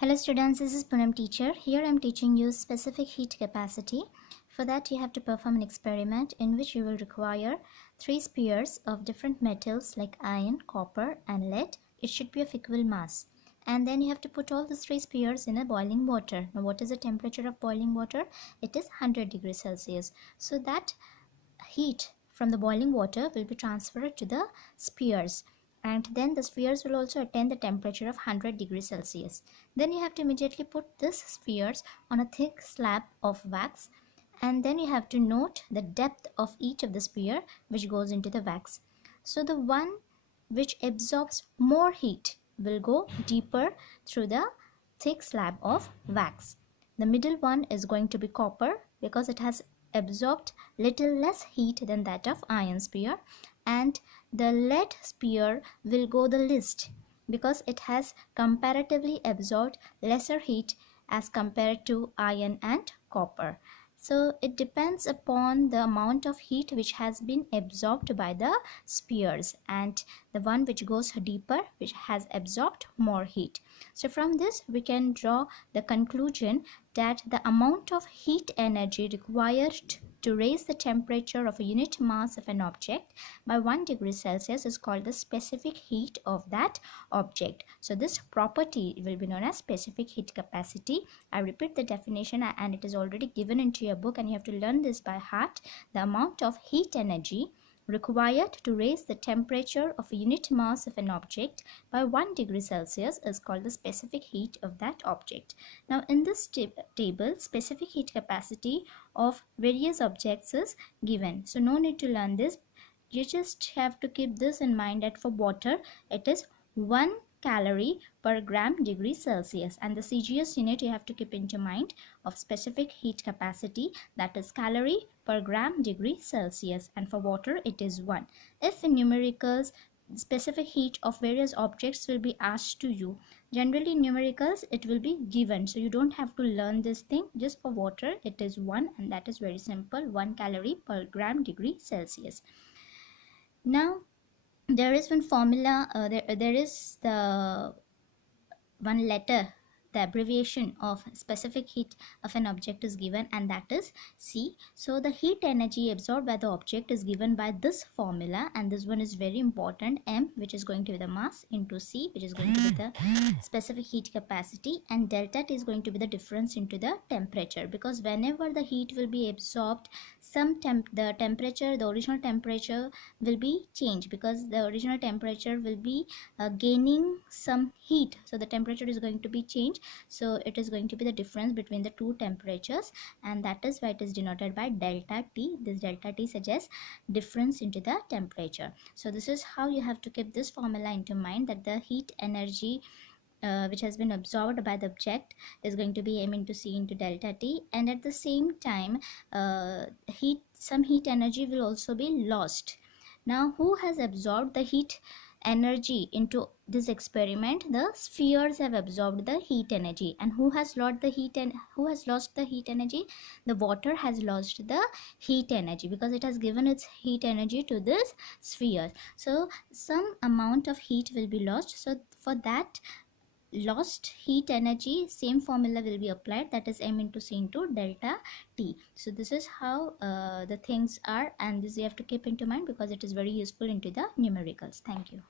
Hello students, this is Poonam teacher. Here I am teaching you specific heat capacity. For that you have to perform an experiment in which you will require 3 spheres of different metals like iron, copper and lead. It should be of equal mass. And then you have to put all these 3 spheres in a boiling water. Now what is the temperature of boiling water? It is 100 degrees Celsius. So that heat from the boiling water will be transferred to the spheres, and then the spheres will also attain the temperature of 100 degrees Celsius. Then you have to immediately put these spheres on a thick slab of wax, and then you have to note the depth of each of the sphere which goes into the wax. So the one which absorbs more heat will go deeper through the thick slab of wax. The middle one is going to be copper because it has absorbed little less heat than that of iron sphere, and the lead sphere will go the least because it has comparatively absorbed lesser heat as compared to iron and copper. So it depends upon the amount of heat which has been absorbed by the spheres, and the one which goes deeper which has absorbed more heat. So from this we can draw the conclusion that the amount of heat energy required to raise the temperature of a unit mass of an object by 1 degree Celsius is called the specific heat of that object. So this property will be known as specific heat capacity. I repeat the definition and it is already given into your book and you have to learn this by heart. The amount of heat energy required to raise the temperature of a unit mass of an object by 1 degree Celsius is called the specific heat of that object. Now in this table, specific heat capacity of various objects is given. So no need to learn this. You just have to keep this in mind that for water it is 1 calorie per gram degree Celsius, and the CGS unit you have to keep into mind of specific heat capacity, that is calorie per gram degree Celsius, and for water it is 1. If in numericals specific heat of various objects will be asked to you, generally in numericals it will be given, so you don't have to learn this thing. Just for water it is 1, and that is very simple, 1 calorie per gram degree Celsius. Now there is one formula, there is the one letter, the abbreviation of specific heat of an object is given, and that is C. So the heat energy absorbed by the object is given by this formula, and this one is very important, M, which is going to be the mass, into C, which is going to be the specific heat capacity, and delta T is going to be the difference into the temperature, because whenever the heat will be absorbed, the original temperature will be changed, because the original temperature will be gaining some heat, so the temperature is going to be changed. So it is going to be the difference between the two temperatures, and that is why it is denoted by delta T. This delta T suggests difference into the temperature. So this is how you have to keep this formula into mind, that the heat energy which has been absorbed by the object is going to be M into C into delta T, and at the same time some heat energy will also be lost. Now who has absorbed the heat energy into this experiment? The spheres have absorbed the heat energy. And who has lost the heat energy? The water has lost the heat energy, because it has given its heat energy to this sphere. So some amount of heat will be lost. So for that lost heat energy, same formula will be applied, that is M into C into delta T. So this is how the things are, and this you have to keep into mind because it is very useful into the numericals. Thank you.